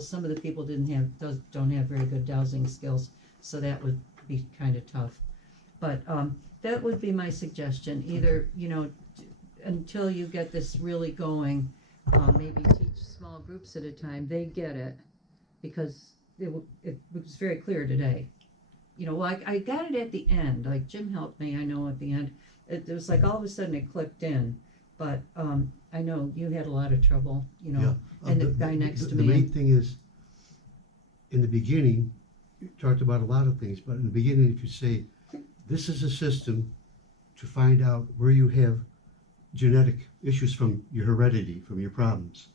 Some of the people don't have very good dowsing skills, so that would be kind of tough. But that would be my suggestion. Either, until you get this really going, maybe teach small groups at a time. They get it, because it was very clear today. I got it at the end. Like Jim helped me. I know at the end, it was like all of a sudden it clicked in. But I know you had a lot of trouble. And the guy next to me. The main thing is, in the beginning, you talked about a lot of things, but in the beginning, if you say, this is a system to find out where you have genetic issues from your heredity, from your problems.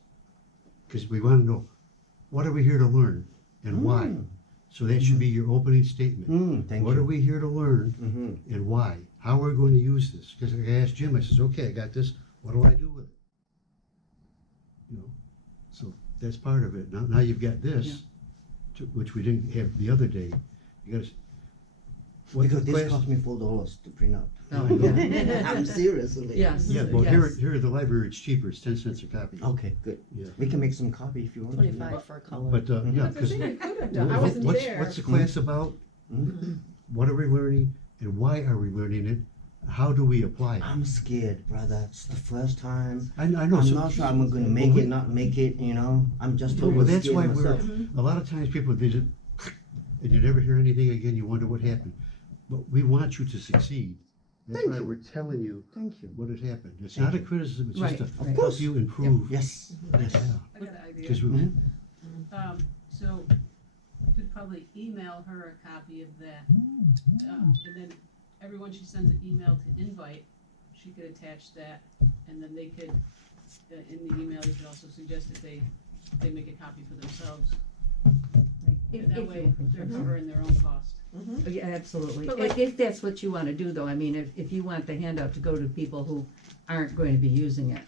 Because we want to know, what are we here to learn and why? So that should be your opening statement. What are we here to learn and why? How are we going to use this? Because I asked Jim, I says, okay, I got this. What do I do with it? So that's part of it. Now you've got this, which we didn't have the other day. You got to. Because this cost me $4 to print out. Oh, yeah. I'm seriously. Yes. Yeah, well, yes. here at the library, it's cheaper. It's 10 cents a copy. Okay, good. Yeah. We can make some copy if you want. 25 for a color. But yeah, That's the because thing I could have done. I wasn't there. what's the class about? What are we learning, and why are we learning it? How do we apply it? I'm scared, brother. It's the first time. I know. I'm so- not sure I'm going to make it, not make it, I'm just totally Well, that's scared why myself. a lot of times people, they just, and you never hear anything again, you wonder what happened. But we want you to succeed. That's Thank why you. we're telling you Thank you. what had happened. It's Thank not a you. criticism, it's Right, just to right. help you improve. Yes, yes. Yeah, I got an idea. because we, So you could probably email her a copy of that. And then everyone she sends an email to invite, she could attach that, and then they could, in the email, you could also suggest that they make a copy for themselves. If- And that if way, you- they're covering their own cost. Yeah, absolutely. But If that's what you want to do, though, I mean, if you want the handout to go to people who aren't going to be using it,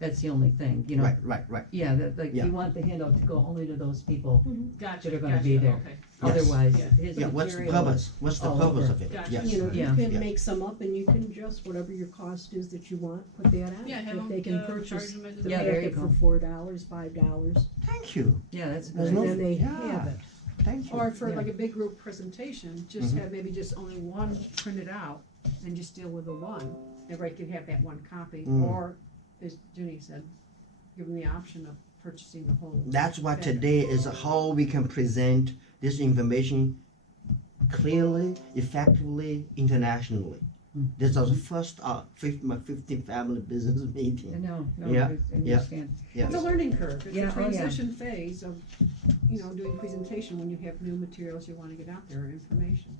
that's the only thing, Right. Yeah, Yeah. you want the handout to go only to those people. Gotcha, That are gonna be gotcha, there. okay. Yes. Otherwise, Yeah. his Yeah, what's the material. purpose? What's the all purpose over. of it? Gotcha. Yes. You Yeah. can Yeah. make some up and you can just, whatever your cost is that you want, put that out. Yeah, have If them, they can charge purchase them as the Yeah, there you packet go. for $4, $5, Thank you. Yeah, that's There's good. no- and then they yeah. have it. Thank you. Or for Yeah. like a big group presentation, just have maybe just only one printed out and just deal with the one. Everybody could have that one copy, or, as Ginny said, give them the option of purchasing the whole. That's what today is, how we can present this information clearly, effectively, internationally. This is the first my 15th family business meeting. No, Yeah, I understand. Yes. It's a learning curve, it's Yeah, a oh, yeah. transition phase of, doing presentation when you have new materials you wanna get out there, or information.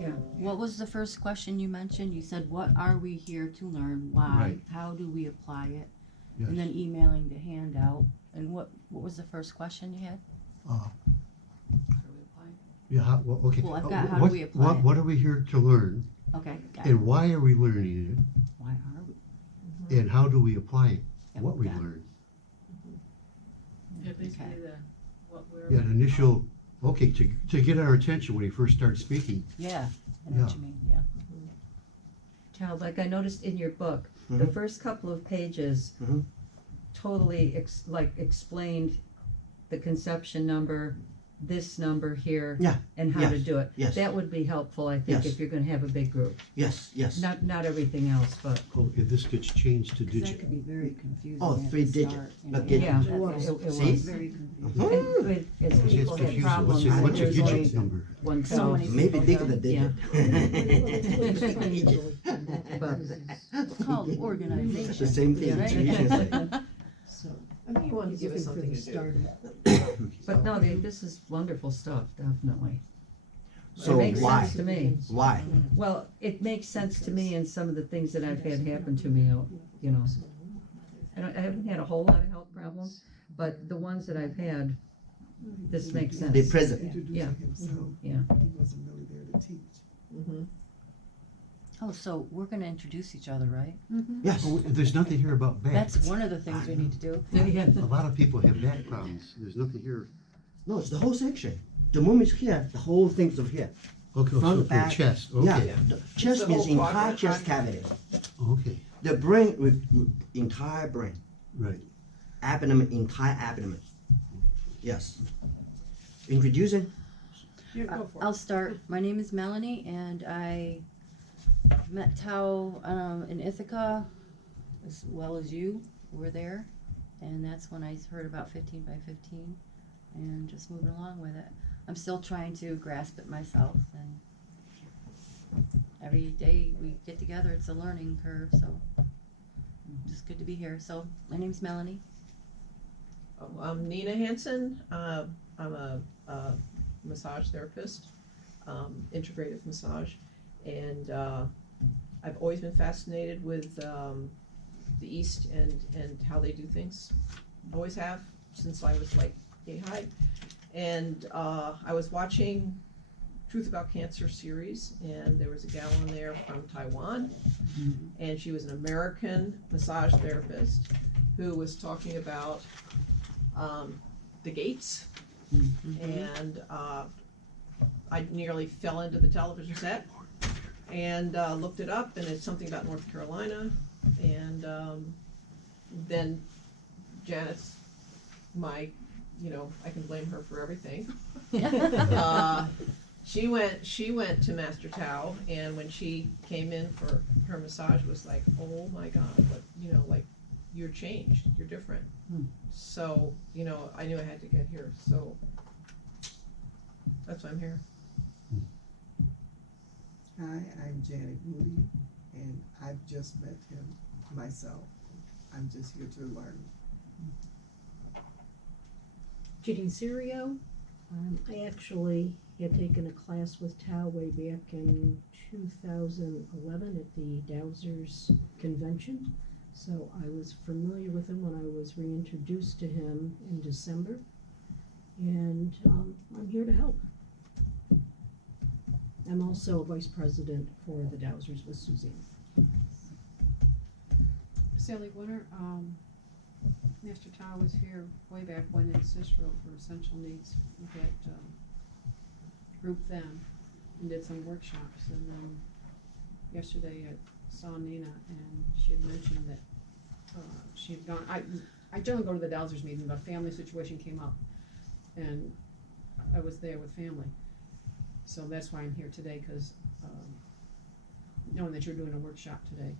Yeah, What was the first question you mentioned? You said, what are we here to learn? Why? Right. How do we apply it? yes. And then emailing the handout. And what was the first question you had? How do we apply? Yeah, well, okay. Well, I've got how do What- we apply it? What are we here to learn, Okay, got it. and why are we learning Why are we? it, and how do we apply it, Yep, what we got it. learn? Yeah, basically Okay. what we're. Yeah, an initial, okay, to get our attention when he first starts speaking. Yeah, I know what Yeah. you mean, yeah. child, like I noticed in your book, the Mhm. first couple of pages Mhm. totally explained the conception number, this number here, Yeah, and how to yes, do it. yes. That would be helpful, I think, Yes. if you're gonna have a big group. Yes, yes. Not everything else, but, Oh, if this gets changed to Because that digit. could be very confusing. Oh, at the 3-digit. start, Okay. yeah, It was. it was. See? Very confusing. Mhm. And as It's people have confusing. problems, What's your there's digit only number? one So cell. many Maybe people bigger have- the Yeah. digit. But, It's called organization. The same thing. right? Tuition say. So, I mean, you want to give us something to start. but no, this is wonderful stuff, definitely. It So makes why? sense to me. Why? Well, it makes sense to me in some of the things that I've had happen to me, you know. I haven't had a whole lot of health problems, but the ones that I've had, this makes sense. They present. Yeah. Yeah. He wasn't really there to teach. Oh, so we're gonna introduce each other, right? Yes. Oh, there's nothing here about back. That's one of the things we need to do. A lot of people have back problems. There's nothing here. No, it's the whole section. The moment it's here, the whole thing's over here. Okay, Front, so for back. chest, Yeah, okay, the chest the means whole entire quadrant, chest right? cavity. okay, The brain with entire brain. right. Abdomen, entire abdomen. Yes. Introducing. Yeah, go for it. I'll start. My name is Melanie, and I met Tao in Ithaca, as well as you were there, and that's when I heard about 15 by 15, and just moving along with it. I'm still trying to grasp it myself, and every day we get together, it's a learning curve. So, just good to be here. So, my name's Melanie. I'm Nina Hansen. I'm a massage therapist, integrative massage, and I've always been fascinated with the East and how they do things. Always have, since I was like yay-high. And I was watching Truth About Cancer series, and there was a gal on there from Taiwan, and she was an American massage therapist who was talking about the gates, and I nearly fell into the television set and looked it up, and it's something about North Carolina, and then Janet's I can blame her for everything. She went to Master Tao, and when she came in for her massage, was like, oh my God, like you're changed, you're different. So, I knew I had to get here, so that's why I'm here. Hi, I'm Janet Moody, and I've just met him myself. I'm just here to learn. Ginny Serio. I actually had taken a class with Tao way back in 2011 at the Dowsers convention. So I was familiar with him when I was reintroduced to him in December. And I'm here to help. I'm also a vice president for the Dowsers with Suzanne. Sally Winter, Master Tao was here way back when in Cicero for Essential Needs. We had grouped them and did some workshops, and then yesterday I saw Nina, and she had mentioned that she had gone. I generally go to the Dowsers meeting, but a family situation came up, and I was there with family. So that's why I'm here today, because knowing that you're doing a workshop today,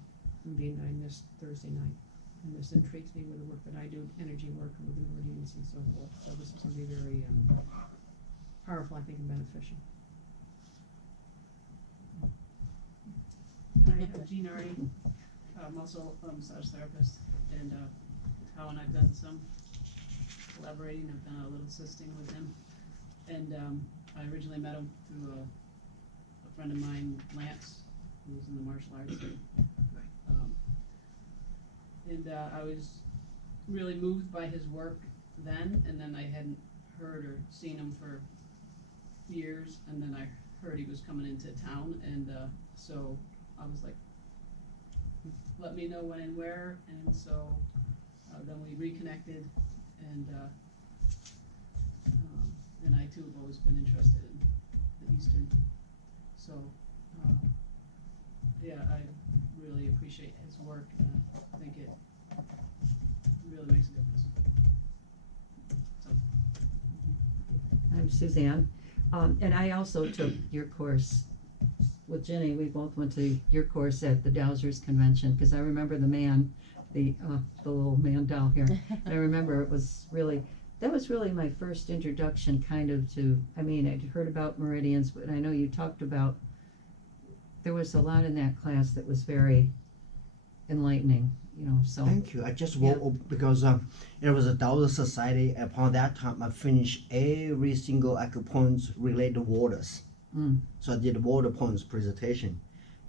and being I missed Thursday night, and this intrigues me with the work that I do, energy work and with the meridians and so forth. So this is going to be very powerful, I think, and beneficial. Hi, I'm Jean Artie. I'm also a massage therapist, and Tao and I've done some collaborating. I've done a little assisting with him, and I originally met him through a friend of mine, Lance, who was in the martial arts. And I was really moved by his work then, and then I hadn't heard or seen him for years, and then I heard he was coming into town, and so I was like, let me know when and where, and so then we reconnected, and I too have always been interested in the Eastern, so yeah, I really appreciate his work, and I think it really makes a difference. So. I'm Suzanne, and I also took your course with Jenny. We both went to your course at the Dowsers convention, because I remember the man, the little man doll here. I remember that was really my first introduction kind of to, I'd heard about meridians, but I know you talked about, there was a lot in that class that was very enlightening, so. Thank you. I just woke up because it was a Tao Society. Upon that time, I finished every single acupoints related to waters. So I did water points presentation,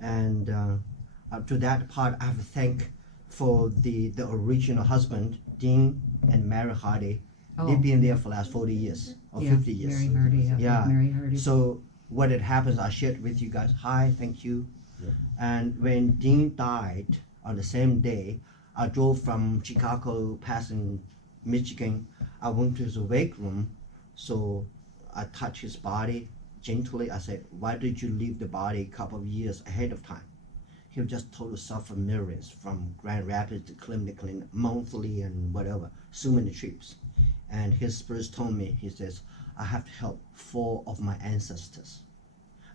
and up to that part, I have to thank for the original husband, Dean and Mary Hardy. They've been there for the last 40 years or 50 years. Mary Hardy, Yeah. Mary Hardy. So what had happens, I shared with you guys. Hi, thank you. And when Dean died on the same day, I drove from Chicago, passing Michigan. I went to his wake room, so I touched his body gently. I said, "Why did you leave the body a couple of years ahead of time?" He just told us suffer millions from Grand Rapids to Cleveland monthly and whatever, so many trips. and his spirits told me, he says, I have to help 4 of my ancestors.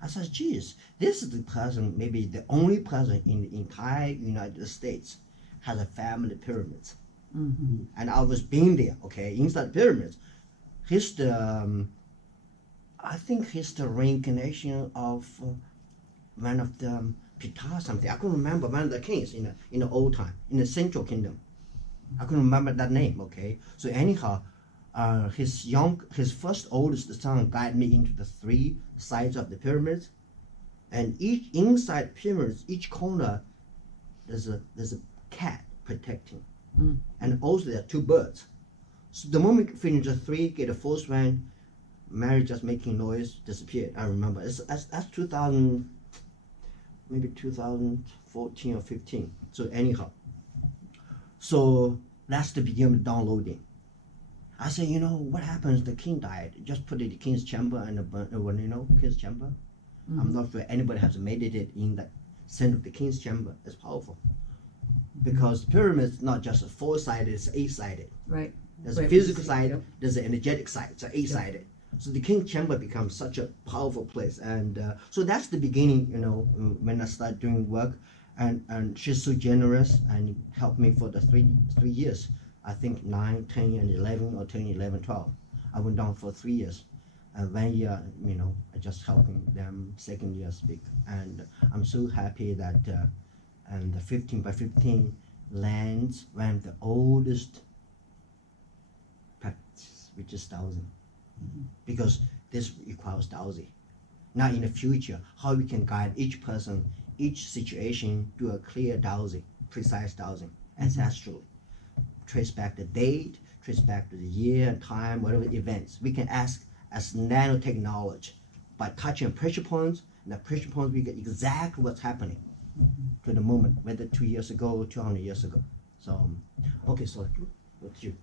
I said, geez, this is the person, maybe the only person in the entire United States has a family pyramid. Mm-hmm. And I was being there, okay, inside the pyramids. He's the, I think he's the reincarnation of one of the Ptah something. I couldn't remember one of the kings in the old time, in the Central Kingdom. I couldn't remember that name, okay. So anyhow, his first oldest son guided me into the 3 sides of the pyramids, and each inside pyramids, each corner, there's a cat protecting, and also there are 2 birds. So the moment we finish the 3, get the 4th one, Mary just making noise, disappeared. I remember that's 2000, maybe 2014 or 15. So anyhow, so that's the beginning of downloading. I said, what happens? The king died. Just put it in the king's chamber and king's chamber. I'm not sure anybody has meditated in the center of the king's chamber. It's powerful. Because pyramids not just 4-sided, it's 8-sided. Right. There's a Right. physical side, Yep. there's an energetic side, it's 8-sided. So the king's chamber becomes such a powerful place. And so that's the beginning, when I started doing work. And she's so generous and helped me for the 3 years. I think 9, 10, and 11, or 10, 11, 12. I went down for 3 years. And 1 year, I just helping them 2nd year speak. And I'm so happy that and the 15 by 15 lands one of the oldest practice, which is dowsing. Because this requires dowsing. Now in the future, how we can guide each person, each situation, do a clear dowsing, precise dowsing, ancestrally. Trace back the date, trace back to the year and time, whatever events. We can ask as nanotechnology by touching pressure points, and the pressure points we get exactly what's happening to the moment, whether 2 years ago or 200 years ago. So, okay, so what's you?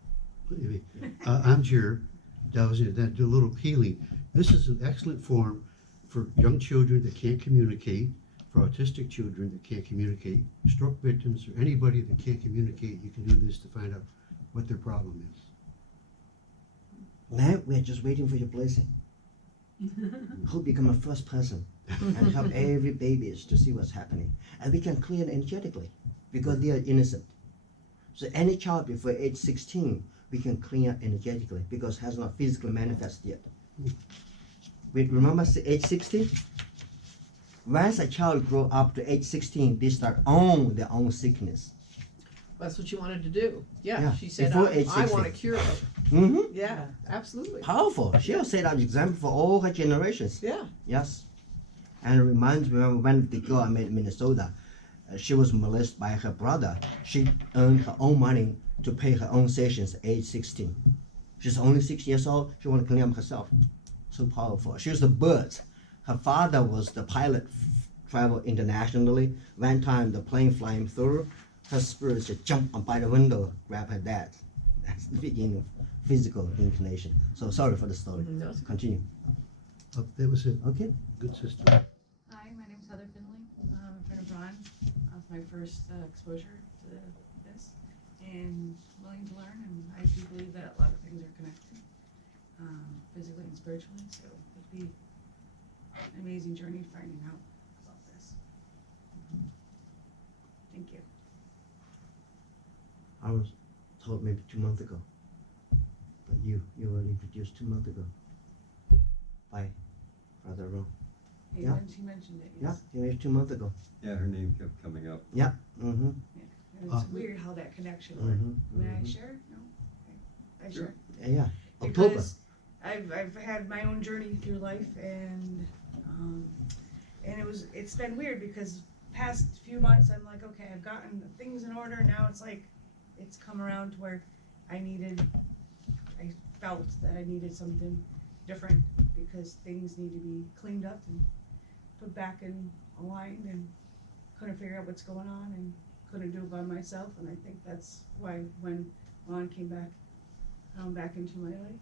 Anyway, I'm Jer, dowsing, that do a little healing. This is an excellent form for young children that can't communicate, for autistic children that can't communicate, stroke victims, or anybody that can't communicate. You can do this to find out what their problem is. Now we're just waiting for your blessing. Hope you become a first person and help every babies to see what's happening. And we can clear it energetically because they are innocent. So any child before age 16, we can clear energetically because it has not physically manifested yet. Wait, remember age 16? Once a child grow up to age 16, they start own their own sickness. That's what you wanted to do. Yeah, Yeah, she said, before age I 16. want a cure. Mm-hmm. Yeah, absolutely. Powerful. She'll set up example for all her generations. Yeah. Yes. And it reminds me of when the girl I met in Minnesota, she was molested by her brother. She earned her own money to pay her own sessions at age 16. She's only 6 years old. She wanted to clean up herself. So powerful. She was a bird. Her father was the pilot, traveled internationally. One time the plane flying through, her spirit just jumped up by the window, grab her dad. That's the beginning of physical inclination. So sorry for the story. No, it's- Continue. That was it. Okay. Good system. Hi, my name's Heather Finley. I'm a friend of Ron. That was my first exposure to this, and willing to learn. And I do believe that a lot of things are connected, physically and spiritually. So it'd be an amazing journey finding out about this. Thank you. I was told maybe 2 months ago. But you were introduced 2 months ago by Father Ron. Hey, Yeah. when she mentioned it, Yeah, yes. maybe 2 months ago. Yeah, her name kept coming up. Yeah. Mm-hmm. And it's weird how that connection worked. Mm-hmm. May I share? No? Okay. I Sure. share. Yeah. October. Because I've had my own journey through life, and it's been weird because past few months I'm like, okay, I've gotten things in order. Now it's like it's come around to where I felt that I needed something different because things need to be cleaned up and put back in aligned, and couldn't figure out what's going on and couldn't do it by myself. And I think that's why when Ron came back into my life,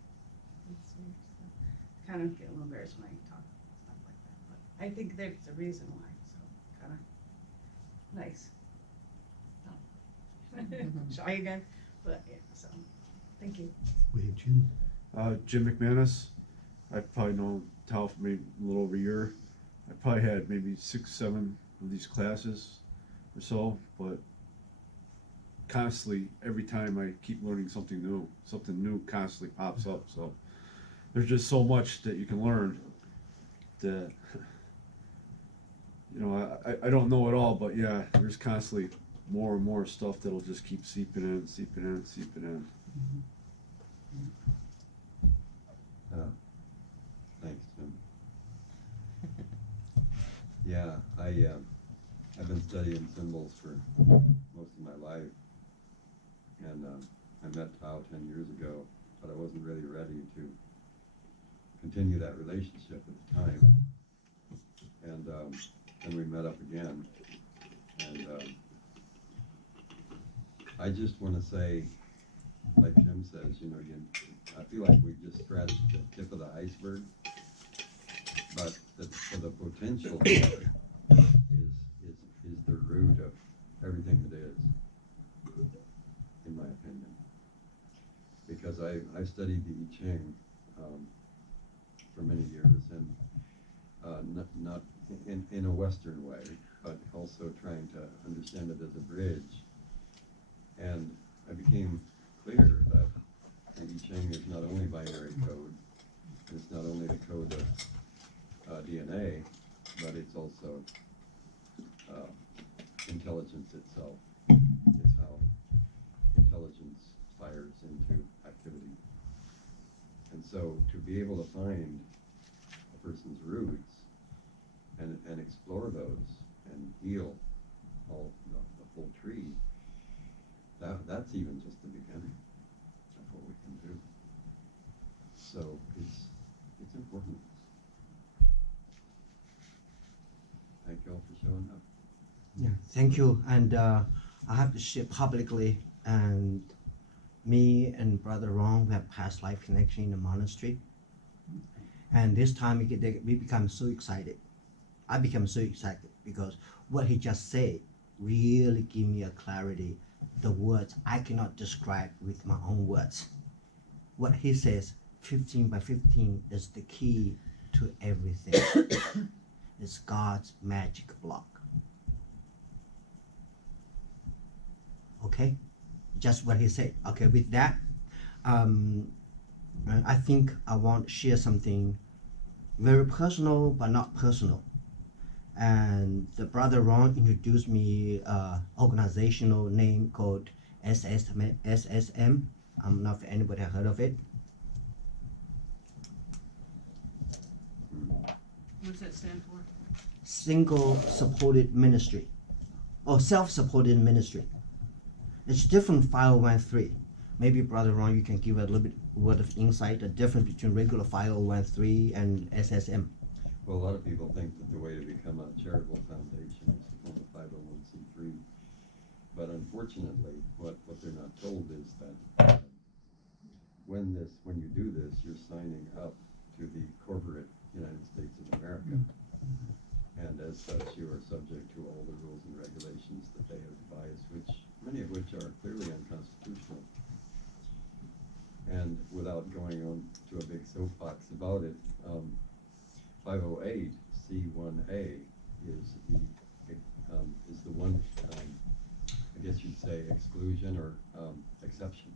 it's weird. So, kind of get a little embarrassed when I talk stuff like that, but I think there's a reason why. So kind of nice. No. Shy again, but yeah. So thank you. 18jan. Jim McManus. I've probably known Tao for maybe a little over a year. I probably had maybe 6, 7 of these classes or so, but constantly, every time I keep learning something new constantly pops up. So there's just so much that you can learn that, you know, I don't know it all, but yeah, there's constantly more and more stuff that'll just keep seeping in, seeping in, seeping in. Thanks, Tim. Yeah, I've been studying symbols for most of my life, and I met Tao 10 years ago, but I wasn't really ready to continue that relationship at the time. And then we met up again, and I just want to say, like Jim says, you know, I feel like we just scratched the tip of the iceberg, but for the potential there is the root of everything it is, in my opinion. Because I studied the I Ching for many years, and not in a Western way, but also trying to understand it as a bridge. And I became clear that the I Ching is not only binary code, it's not only the code of DNA, but it's also intelligence itself. It's how intelligence fires into activity. And so to be able to find a person's roots and explore those and heal all the whole tree, that's even just the beginning of what we can do. So it's important. Thank you all for showing up. Yeah, thank you. And I have to share publicly, and me and Brother Ron, we have past life connection in the monastery. And this time we become so excited. I become so excited because what he just said really give me a clarity. The words I cannot describe with my own words. What he says, 15 by 15 is the key to everything. It's God's magic block. Okay, just what he said. Okay, with that, I think I want to share something very personal but not personal. And the Brother Ron introduced me organizational name called SSM. I'm not if anybody heard of it. What's that stand for? Single supported ministry or self-supported ministry. It's different 5013. Maybe Brother Ron, you can give a little bit word of insight, the difference between regular 5013 and SSM. Well, a lot of people think that the way to become a charitable foundation is to form a 501c3. But unfortunately, what they're not told is that when you do this, you're signing up to the corporate United States of America. And as such, you are subject to all the rules and regulations that they have devised, many of which are clearly unconstitutional. And without going on to a big soapbox about it, 508c1a is the one, I guess you'd say, exclusion or exception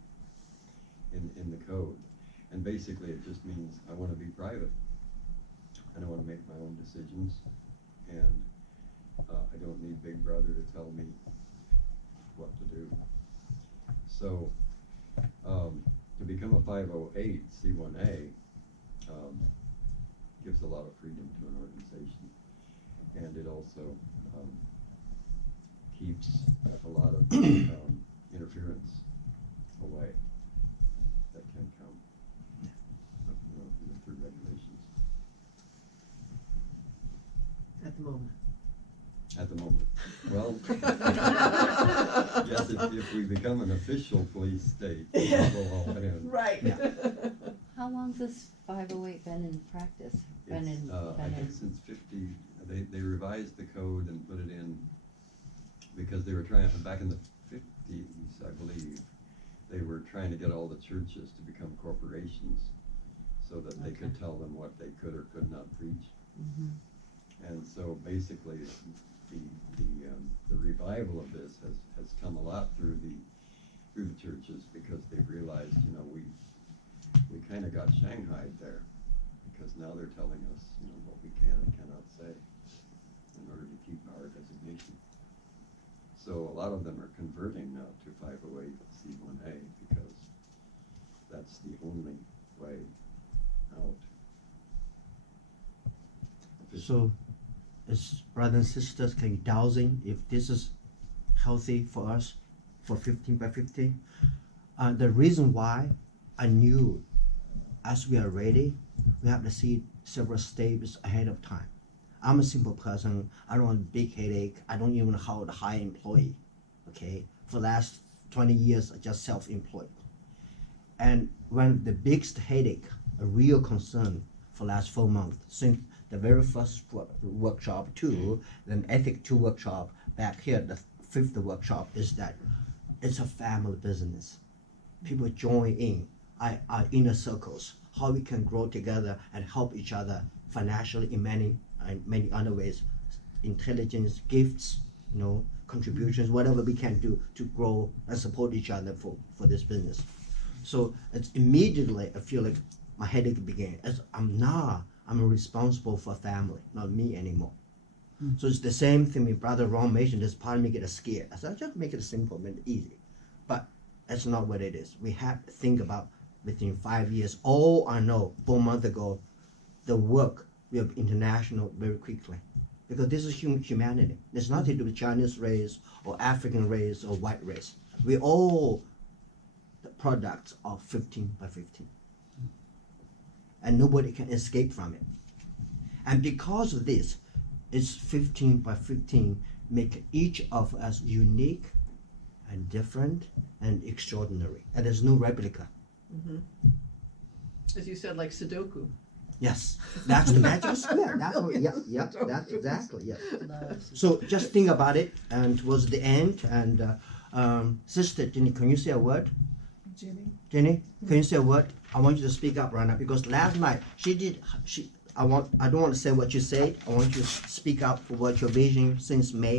in the code. And basically it just means I want to be private and I want to make my own decisions, and I don't need Big Brother to tell me what to do. So to become a 508c1a gives a lot of freedom to an organization, and it also keeps a lot of interference away that can come, through regulations. At the moment. At the moment. Well, yes, if we become an official police state, we'll all in. Right. Yeah. How long's this 508 been in practice? I think since 50, they revised the code and put it in because they were trying, back in the 50s, I believe, they were trying to get all the churches to become corporations so that they could tell them what they could or could not preach. Mhm. And so basically, the revival of this has come a lot through the churches, because they've realized, you know, we kind of got shanghaied there, because now they're telling us, you know, what we can and cannot say in order to keep our designation. So a lot of them are converting now to 508c1a, because that's the only way out. So, as brothers and sisters, can you dowsing if this is healthy for us for 15 by 15? The reason why I knew as we are ready, we have to see several steps ahead of time. I'm a simple person. I don't want a big headache. I don't even hold a high employee. Okay, for the last 20 years, I just self-employed. And when the biggest headache, a real concern for last 4 months, since the very first workshop to then ethic 2 workshop back here, the 5th workshop, is that it's a family business. People join in, our inner circles, how we can grow together and help each other financially in many other ways, intelligence, gifts, you know, contributions, whatever we can do to grow and support each other for this business. So it's immediately I feel like my headache began. As I'm responsible for family, not me anymore. So it's the same thing my brother Ron mentioned. This part of me get scared. I said, just make it simple, make it easy. But that's not what it is. We have to think about within 5 years. All I know, 4 months ago, the work will be international very quickly. Because this is humanity. There's nothing to do with Chinese race or African race or white race. We all the products of 15 by 15. And nobody can escape from it. And because of this, it's 15 by 15 make each of us unique and different and extraordinary. And there's no replica. Mhm. As you said, like Sudoku. Yes, that's the magic square. That's what, yeah, that's exactly, yeah. Love. So just think about it, and towards the end, and Sister Jenny, can you say a word? Jenny, can you say a word? I want you to speak up right now, because last night I don't want to say what you said. I want you to speak up for what your vision since May.